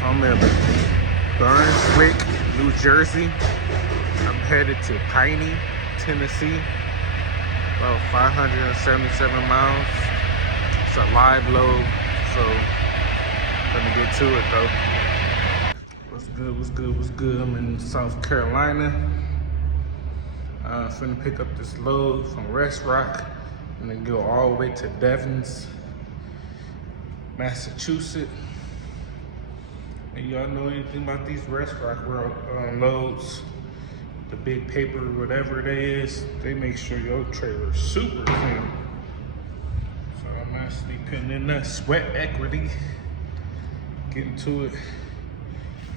So I'm in Brunswick, New Jersey. I'm headed to Piney, Tennessee. About 577 miles. It's a live load, so gonna get to it though. What's good, what's good, what's good? I'm in South Carolina. Finna pick up this load from Rest Rock and then go all the way to Devens, Massachusetts. And y'all know anything about these Rest Rock loads, the big paper, whatever it is, they make sure your trailer is super clean. So I'm actually putting in that sweat equity, getting to it.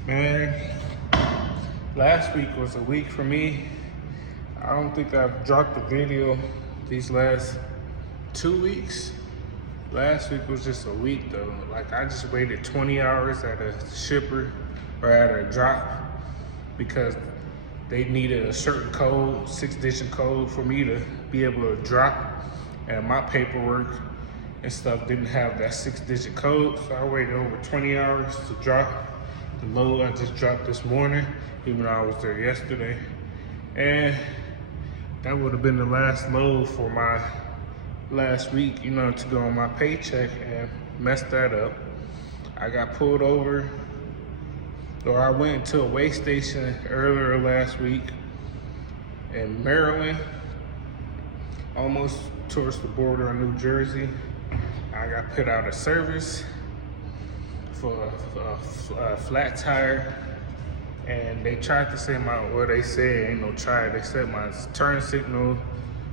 Man, last week was a week for me. I don't think I've dropped a video these last 2 weeks. Last week was just a week though. Like I just waited 20 hours at a shipper or at a drop because they needed a certain code, 6-digit code for me to be able to drop. And my paperwork and stuff didn't have that 6-digit code. So I waited over 20 hours to drop the load I just dropped this morning, even though I was there yesterday. And that would have been the last load for my last week, you know, to go on my paycheck, and messed that up. I got pulled over, or I went to a weigh station earlier last week in Maryland, almost towards the border of New Jersey. I got put out of service for a flat tire. And they tried to say they said ain't no try. They said my turn signal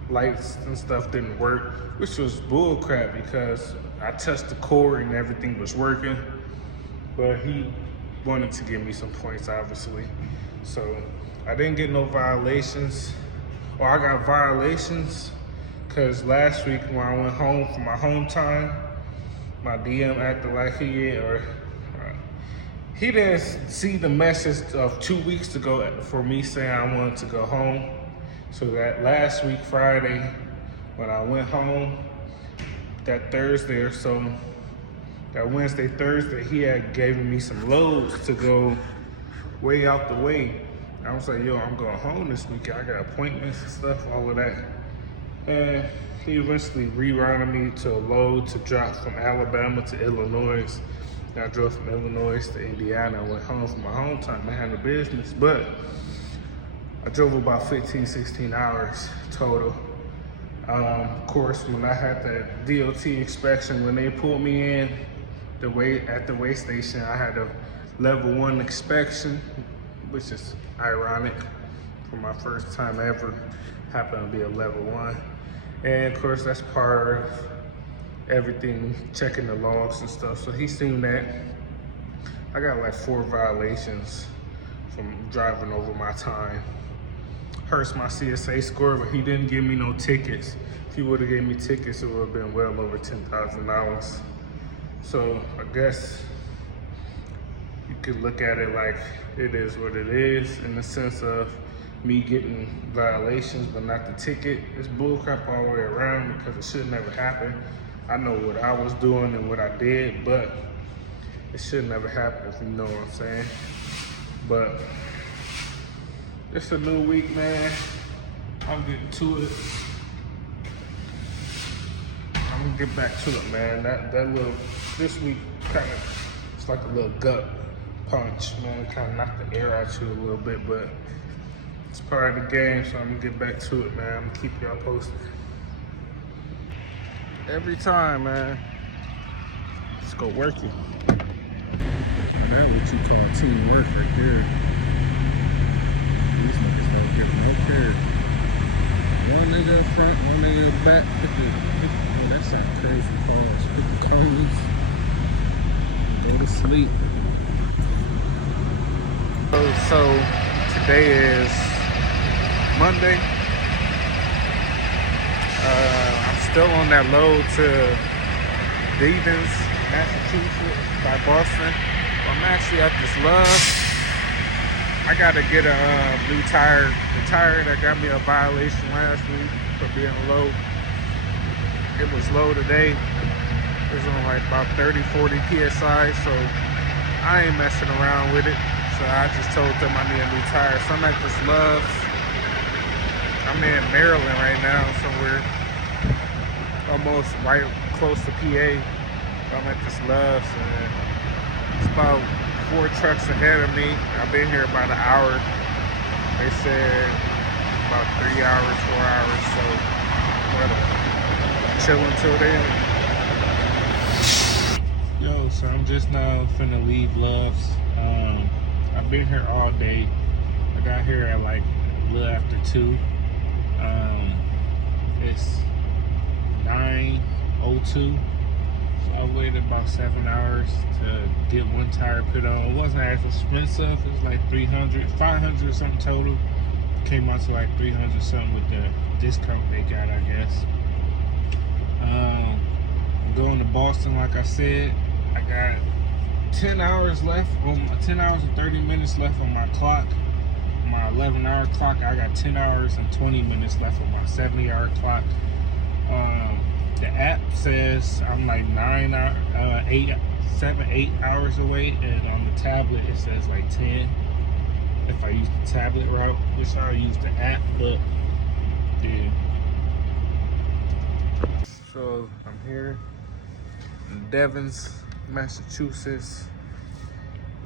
lights and stuff didn't work, which was bull crap because I touched the cord and everything was working. But he wanted to give me some points, obviously. So I didn't get no violations, or I got violations because last week when I went home for my home time, my DM acted like he didn't see the message of 2 weeks ago for me saying I wanted to go home. So that last week, Friday, when I went home, that Thursday or so, that Wednesday, Thursday, he had given me some loads to go way out the way. I was like, yo, I'm going home this weekend. I got appointments and stuff, all of that. And he eventually rerouted me to a load to drop from Alabama to Illinois. I drove from Illinois to Indiana. I went home for my home time to handle business, but I drove about 15, 16 hours total. Of course, when I had that DOT inspection, when they pulled me in at the weigh station, I had a level 1 inspection, which is ironic for my first time ever. Happened to be a level 1. And of course, that's part of everything, checking the logs and stuff. So he seen that. I got like 4 violations from driving over my time. Hurts my CSA score, but he didn't give me no tickets. If he would have gave me tickets, it would have been well over $10,000. So I guess you could look at it like it is what it is, in the sense of me getting violations but not the ticket. It's bullcrap all the way around because it should never happen. I know what I was doing and what I did, but it should never happen, if you know what I'm saying. But it's a new week, man. I'm getting to it. I'm gonna get back to it, man. This week it's like a little gut punch, man. Kind of knocked the air out you a little bit, but it's part of the game, so I'm gonna get back to it, man. I'm gonna keep y'all posted. Every time, man. Let's go working. That's what you call teamwork right there. These niggas don't get no care. One nigga up front, one nigga up back. Oh, that sounds crazy. Pause. Pick the cones. Go to sleep. So today is Monday. I'm still on that load to Devens, Massachusetts by Boston. I'm actually at this Love. I gotta get a new tire. The tire that got me a violation last week for being low. It was low today. It was on like about 30, 40 PSI, so I ain't messing around with it. So I just told them I need a new tire. So I'm at this Love's. I'm in Maryland right now, somewhere almost right close to PA. I'm at this Love's, and it's about 4 trucks ahead of me. I've been here about an hour. They said about 3 hours, 4 hours, so I'm gonna chill until then. Yo, so I'm just now finna leave Love's. I've been here all day. I got here at like a little after 2. It's 9:02. So I waited about 7 hours to get one tire put on. It wasn't as expensive. It was like 500 something total. Came out to like 300 something with the discount they got, I guess. I'm going to Boston, like I said. I got 10 hours left on 10 hours and 30 minutes left on my clock. My 11-hour clock. I got 10 hours and 20 minutes left on my 70-hour clock. The app says I'm like 8 hours away, and on the tablet it says like 10. If I use the tablet route, which I'll use the app, but yeah. So I'm here in Devens, Massachusetts.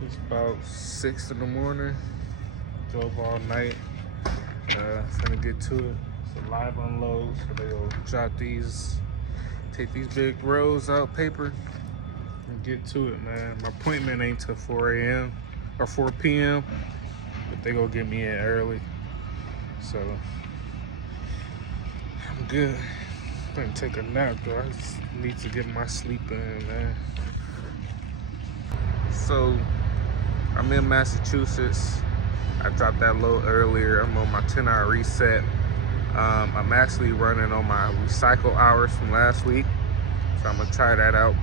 It's about 6 in the morning. Drove all night. Gonna get to it. It's a live unload, so they'll drop these, take these big rolls out paper and get to it, man. My appointment ain't till 4 a.m. or 4 p.m. but they gonna get me in early, so I'm good. I'm gonna take a nap though. I just need to get my sleep in, man. So I'm in Massachusetts. I dropped that load earlier. I'm on my 10-hour reset. I'm actually running on my recycle hours from last week, so I'm gonna try that out.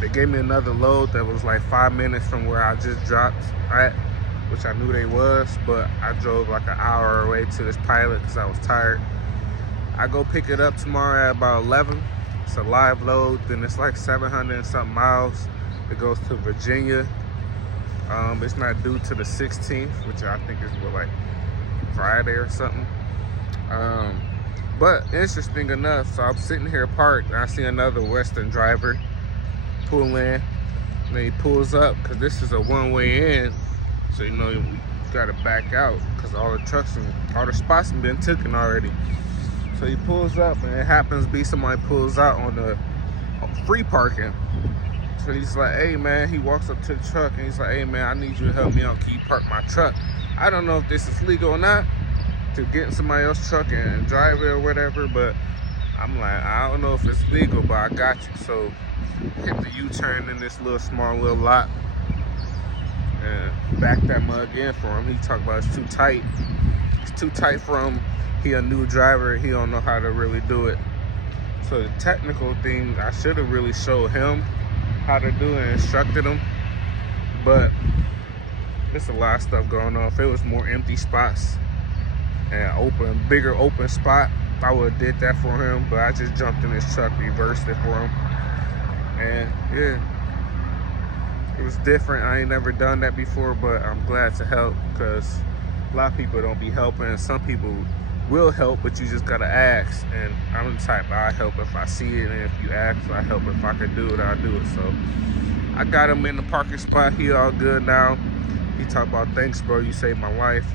They gave me another load that was like 5 minutes from where I just dropped at, which I knew they was, but I drove like an hour away to this pilot because I was tired. I go pick it up tomorrow at about 11. It's a live load. Then it's like 700 and something miles. It goes to Virginia. It's not due to the 16th, which I think is what, like Friday or something. But interesting enough, so I'm sitting here parked and I see another Western driver pull in, and then he pulls up because this is a one-way in, so you know you gotta back out because all the trucks and all the spots have been taken already. So he pulls up, and it happens to be somebody pulls out on the free parking. So he's like, hey man, he walks up to the truck and he's like, hey man, I need you to help me out. Can you park my truck? I don't know if this is legal or not, to get in somebody else's truck and drive it or whatever, but I'm like, I don't know if it's legal, but I got you. So hit the U-turn in this small little lot and back that mug in for him. He talked about it's too tight. It's too tight for him. He a new driver. He don't know how to really do it. So the technical thing, I should have really showed him how to do it and instructed him. But there's a lot of stuff going on. If it was more empty spots and bigger open spot, I would have did that for him. But I just jumped in his truck, reversed it for him. And yeah, it was different. I ain't never done that before, but I'm glad to help because a lot of people don't be helping. And some people will help, but you just gotta ask. And I'm the type, I help if I see it, and if you ask, I help. If I can do it, I'll do it. So I got him in the parking spot. He all good now. He talked about, thanks bro, you saved my life.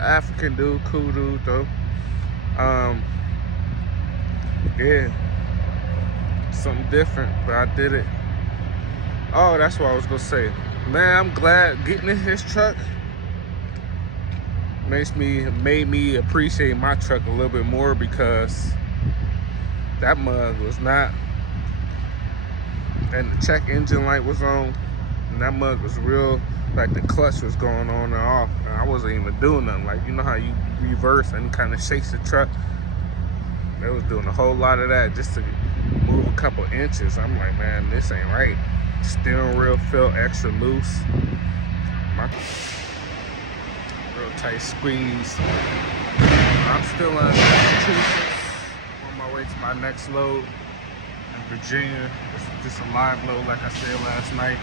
African dude, cool dude though. Yeah, something different, but I did it. Oh, that's what I was gonna say. Man, I'm glad getting in his truck made me appreciate my truck a little bit more, because that mug was not, and the check engine light was on, and that mug was real, like the clutch was going on and off, and I wasn't even doing nothing. Like, you know how you reverse and kind of shakes the truck? They was doing a whole lot of that just to move a couple inches. I'm like, man, this ain't right. Steering wheel felt extra loose. Real tight squeeze. I'm still in Massachusetts. On my way to my next load in Virginia. It's just a live load, like I said last night.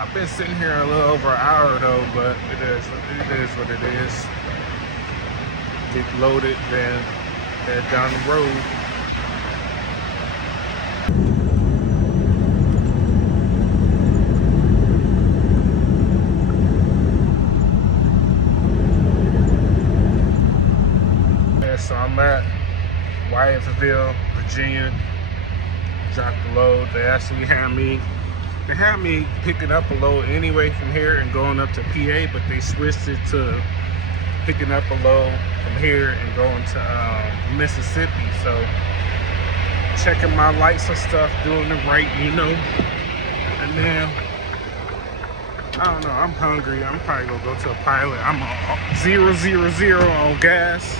I've been sitting here a little over an hour though, but it is what it is. Get loaded, then head down the road. So I'm at Wyethville, Virginia. Dropped the load. They actually had me picking up a load anyway from here and going up to PA, but they switched it to picking up a load from here and going to Mississippi. So checking my lights and stuff, doing it right, you know. And then I don't know, I'm hungry. I'm probably gonna go to a Pilot. I'm on 000 on gas.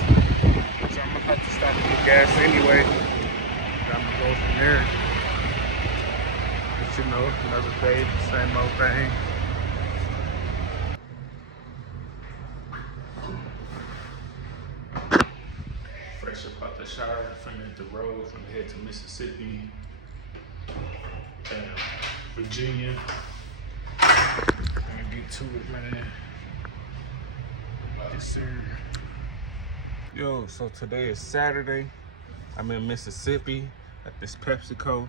I have to stop and get gas anyway. I'm gonna go from there. But you know, another day, same old thing. Fresh up out the shower, finna hit the road, finna head to Mississippi, Virginia. Gonna get to it, man. Yes, sir. Yo, so today is Saturday. I'm in Mississippi at this PepsiCo.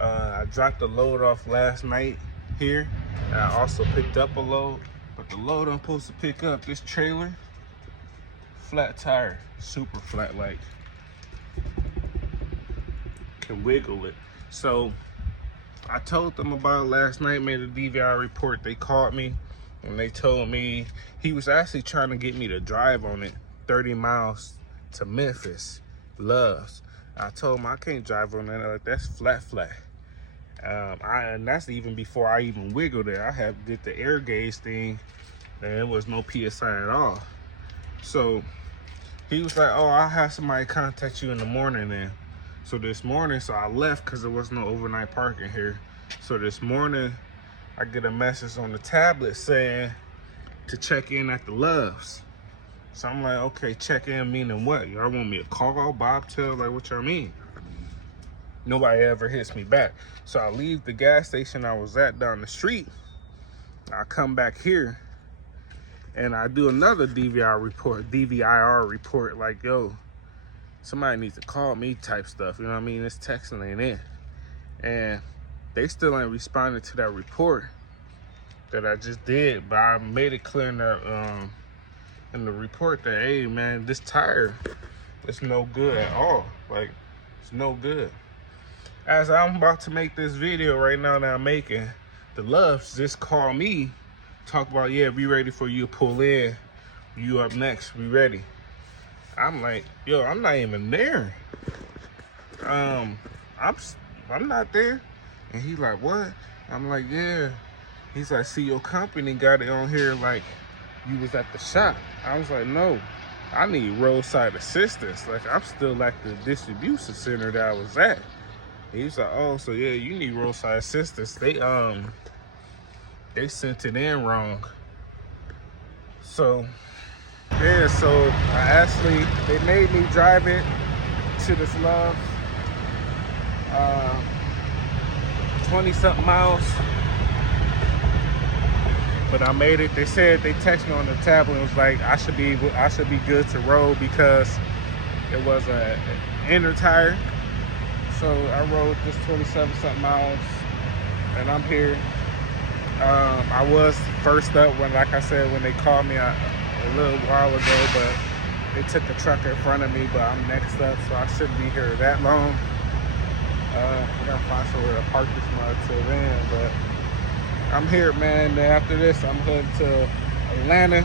I dropped the load off last night here. And I also picked up a load, but the load I'm supposed to pick up, this trailer, flat tire, super flat, like can wiggle it. So I told them about it last night, made a DVR report. They called me and they told me he was actually trying to get me to drive on it 30 miles to Memphis, Loves. I told him I can't drive on that, like, that's flat. And that's even before I even wiggled it. I did the air gauge thing and there was no PSI at all. So he was like, oh, I'll have somebody contact you in the morning then. So this morning, so I left because there was no overnight parking here. So this morning, I get a message on the tablet saying to check in at the Loves. So I'm like, okay, check in meaning what? Y'all want me to call, bobtail? Like, what y'all mean? Nobody ever hits me back. So I leave the gas station I was at down the street. I come back here and I do another DVR report, like, yo, somebody needs to call me type stuff. You know what I mean? This texting ain't in. And they still ain't responded to that report that I just did, but I made it clear in the report that, hey man, this tire is no good at all. Like, it's no good. As I'm about to make this video right now that I'm making, the Loves just called me, talk about, yeah, we ready for you to pull in. You up next, we ready. I'm like, yo, I'm not even there. I'm not there. And he's like, what? I'm like, yeah. He's like, see, your company got it on here like you was at the shop. I was like, no, I need roadside assistance. Like, I'm still at the distribution center that I was at. He was like, oh, so yeah, you need roadside assistance. They sent it in wrong. So yeah, so they made me drive it to this Love, 20-something miles. But I made it. They said, they texted me on the tablet and was like, I should be good to roll because it was an inner tire. So I rode this 27-something miles and I'm here. I was first up when, like I said, when they called me a little while ago, but they took a truck in front of me, but I'm next up, so I shouldn't be here that long. I gotta find somewhere to park this mud till then, but I'm here, man. Then after this, I'm heading to Atlanta.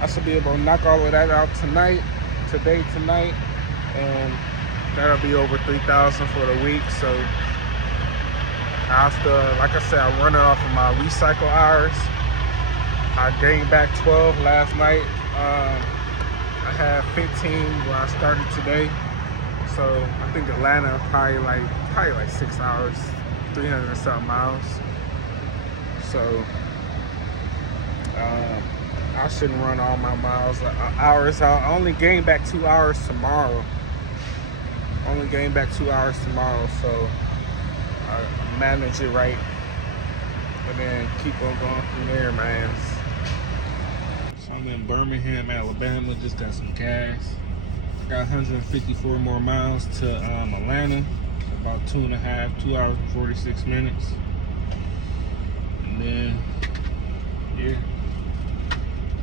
I should be able to knock all of that out tonight, and that'll be over 3,000 for the week. So I'll still, like I said, I'm running off of my recycle hours. I gained back 12 last night. I had 15 when I started today. So I think Atlanta probably like 6 hours, 300 and something miles. So I shouldn't run all my hours out. I only gain back 2 hours tomorrow. So manage it right, and then keep on going from there, man. So I'm in Birmingham, Alabama. Just got some gas. I got 154 more miles to Atlanta. About 2 hours and 46 minutes. And then, yeah.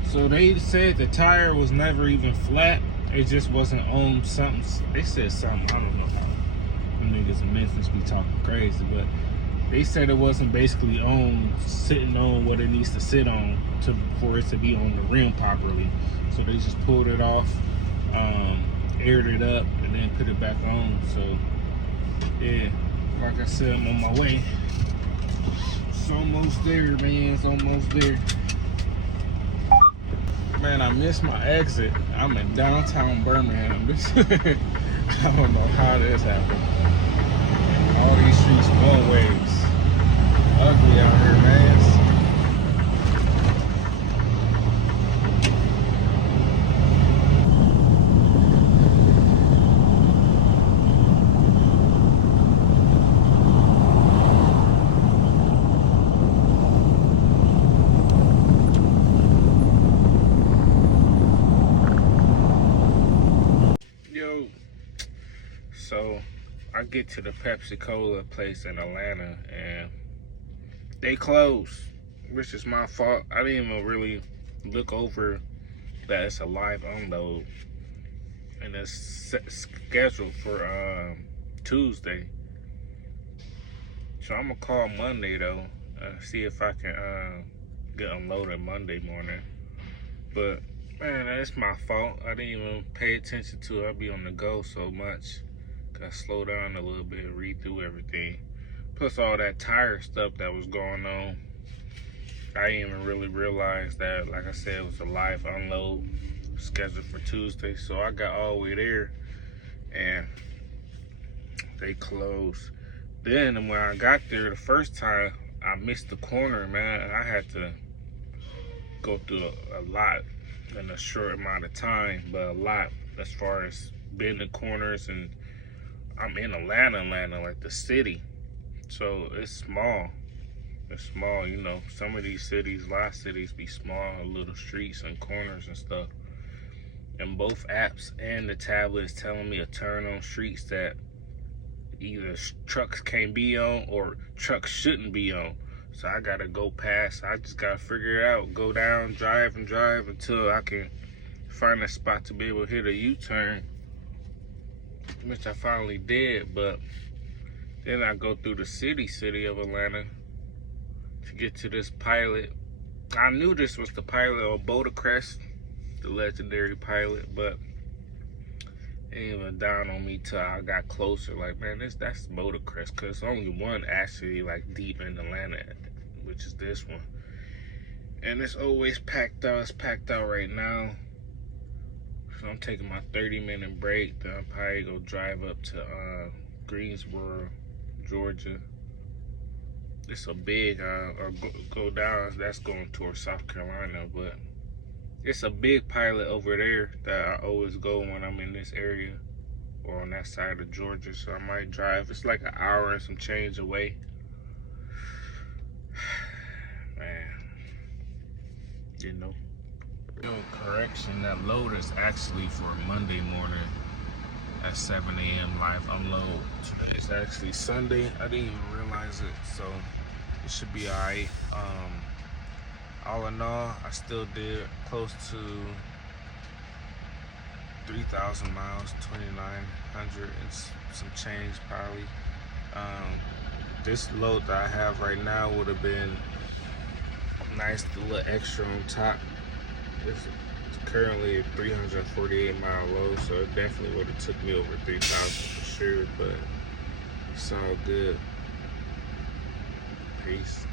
So they said the tire was never even flat. It just wasn't on something. They said something. I don't know how them niggas in Memphis be talking crazy, but they said it wasn't basically on, sitting on what it needs to sit on for it to be on the rim properly. So they just pulled it off, aired it up, and then put it back on. So yeah, like I said, I'm on my way. It's almost there, man. It's almost there. Man, I missed my exit. I'm in downtown Birmingham. I don't know how this happened. All these streets one ways. Ugly out here, man. So I get to the Pepsi Cola place in Atlanta and they closed, which is my fault. I didn't even really look over that it's a live unload and it's scheduled for Tuesday. So I'm gonna call Monday though, see if I can get unloaded Monday morning. But man, that's my fault. I didn't even pay attention to it. I be on the go so much. Gotta slow down a little bit, read through everything. Plus all that tire stuff that was going on. I didn't even really realize that, like I said, it was a live unload scheduled for Tuesday. So I got all the way there and they closed. Then when I got there the first time, I missed the corner, man. I had to go through a lot in a short amount of time, but a lot as far as bending corners. And I'm in Atlanta, like the city. So it's small. It's small, you know. Some of these cities, a lot of cities be small, little streets and corners and stuff. And both apps and the tablet is telling me to turn on streets that either trucks can't be on or trucks shouldn't be on. So I gotta go past. I just gotta figure it out. Go down, drive and drive until I can find a spot to be able to hit a U-turn, which I finally did. But then I go through the city of Atlanta to get to this pilot. I knew this was the pilot on Bodacrest, the legendary pilot, but it didn't even dawn on me till I got closer. Like, man, that's Bodacrest, cause only one actually like deep in Atlanta, which is this one. And it's always packed out. It's packed out right now. So I'm taking my 30-minute break. Then I'll probably go drive up to Greensboro, Georgia. It's a big, or go down, that's going towards South Carolina, but it's a big pilot over there that I always go when I'm in this area or on that side of Georgia. So I might drive. It's like an hour and some change away. Man, you know. Yo, correction, that load is actually for Monday morning at 7 a.m. live unload. Today is actually Sunday. I didn't even realize it, so it should be alright. All in all, I still did close to 3,000 miles, 2,900 and some change probably. This load that I have right now would have been nice, a little extra on top. It's currently a 348 mile load, so it definitely would have took me over 3,000 for sure, but it's all good. Peace.